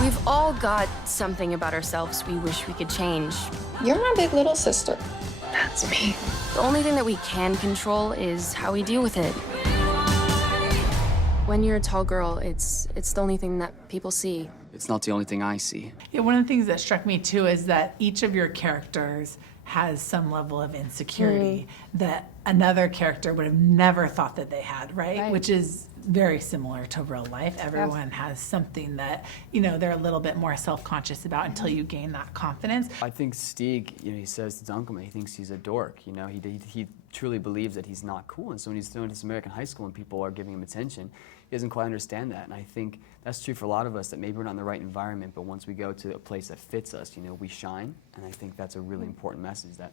We've all got something about ourselves we wish we could change. You're my big little sister. That's me. The only thing that we can control is how we deal with it. When you're a tall girl, it's the only thing that people see. It's not the only thing I see. Yeah, one of the things that struck me too is that each of your characters has some level of insecurity that another character would have never thought that they had, right? Which is very similar to real life. Everyone has something that, you know, they're a little bit more self-conscious about until you gain that confidence. I think Stieg, you know, he says to Dunkelman, he thinks he's a dork, you know, he truly believes that he's not cool, and so when he's thrown to this American high school and people are giving him attention, he doesn't quite understand that, and I think that's true for a lot of us, that maybe we're not in the right environment, but once we go to a place that fits us, you know, we shine, and I think that's a really important message, that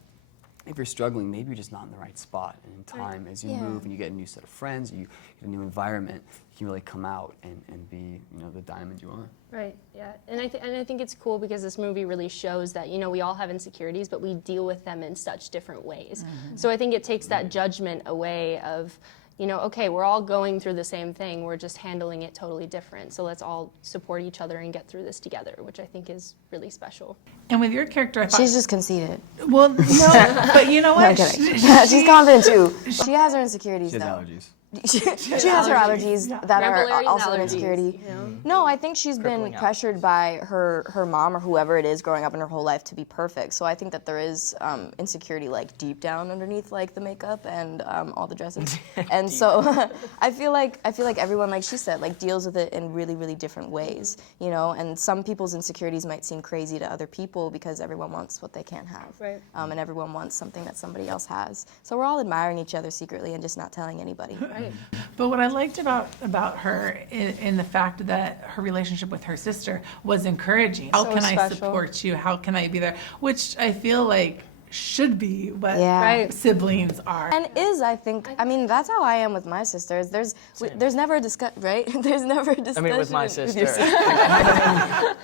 if you're struggling, maybe you're just not in the right spot, and in time, as you move and you get a new set of friends, you get a new environment, you can really come out and be, you know, the diamond you are. Right, yeah, and I think it's cool because this movie really shows that, you know, we all have insecurities, but we deal with them in such different ways. So I think it takes that judgment away of, you know, okay, we're all going through the same thing, we're just handling it totally different. So let's all support each other and get through this together, which I think is really special. And with your character, I thought... She's just conceited. Well, no, but you know what? No, I'm kidding. She's confident too. She has her insecurities She has though. allergies. She has her allergies that are Memory also an allergies, insecurity. you know? No, I think she's been pressured by her mom or whoever it is growing up in her whole life to be perfect. So I think that there is insecurity like deep down underneath like the makeup and all the dresses. And so I feel like everyone, like she said, like deals with it in really, really different ways, you know. And some people's insecurities might seem crazy to other people because everyone wants what they can't have, right? And everyone wants something that somebody else has. So we're all admiring each other secretly and just not telling anybody. Right. But what I liked about her in the fact that her relationship with her sister was encouraging. How can I support you? How can I be there? Which I feel like should be what siblings are. And I think, I mean, that's how I am with my sisters. There's never a discussion, right? There's never a discussion. I mean, with my sister.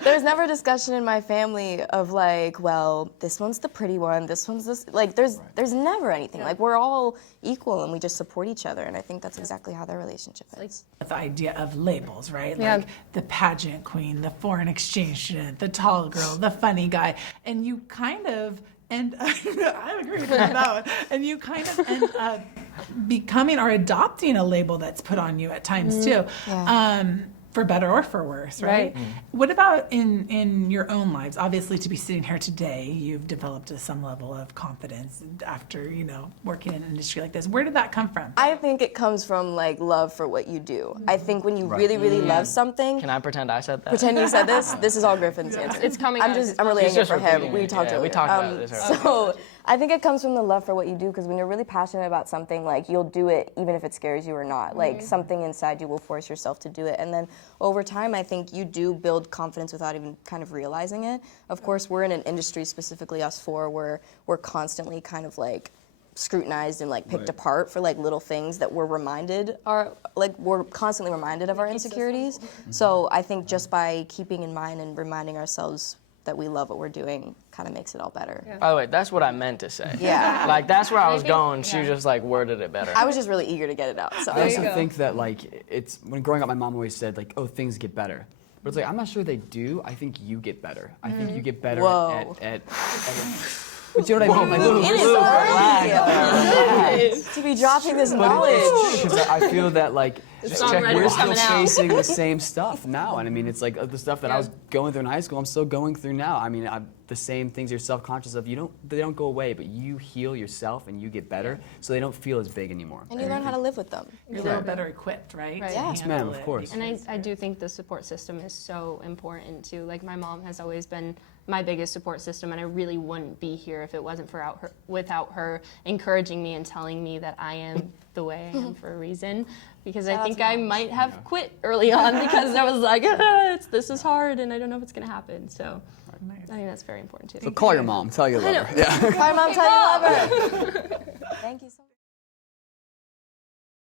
There's never a discussion in my family of like, well, this one's the pretty one, this one's this, like, there's never anything. Like, we're all equal and we just support each other, and I think that's exactly how their relationship is. The idea of labels, right? Like the pageant queen, the foreign exchange student, the tall girl, the funny guy, and you kind of I agree with that one. And you kind of end up becoming or adopting a label that's put on you at times too, for better or for worse, right? What about in your own lives? Obviously, to be sitting here today, you've developed some level of confidence after, you know, working in an industry like this. Where did that come from? I think it comes from like love for what you do. I think when you really, really love something. Can I pretend I said that? Pretend you said this? This is all Griffin's answer. It's coming I'm relaying it for him. We talked about this earlier. So I think it comes from the love for what you do, because when you're really passionate about something, like you'll do it even if it scares you or not. Like something inside you will force yourself to do it. And then over time, I think you do build confidence without even kind of realizing it. Of course, we're in an industry, specifically us four, where we're constantly kind of like scrutinized and like picked apart for like little things that we're constantly reminded of our insecurities. So I think just by keeping in mind and reminding ourselves that we love what we're doing kind of makes it all better. By the way, that's what I meant to say. Yeah. Like, that's where I was going. She just, like, worded it better. I was just really eager to get it out. So. I also think that, like, it's, when growing up, my mom always said, like, oh, things get better. But it's like, I'm not sure they do. I think you get better. I think you get better at but you know what I mean? It is early to be dropping this knowledge. Because I feel that, like, we're still facing the same stuff now. And I mean, it's like the stuff that I was going through in high school, I'm still going through now. I mean, the same things you're self-conscious of, they don't go away, but you heal yourself and you get better, so they don't feel as big anymore. And you learn how to live with them. You're a little better equipped, right? Yes, ma'am, of course. And I do think the support system is so important too. Like, my mom has always been my biggest support system, and I really wouldn't be here if it wasn't without her encouraging me and telling me that I am the way I am for a reason. Because I think I might have quit early on because I was like, this is hard and I don't know if it's going to happen. So I think that's very important too. So call your mom, tell you love her. Call your mom, tell you love her. Thank you so much.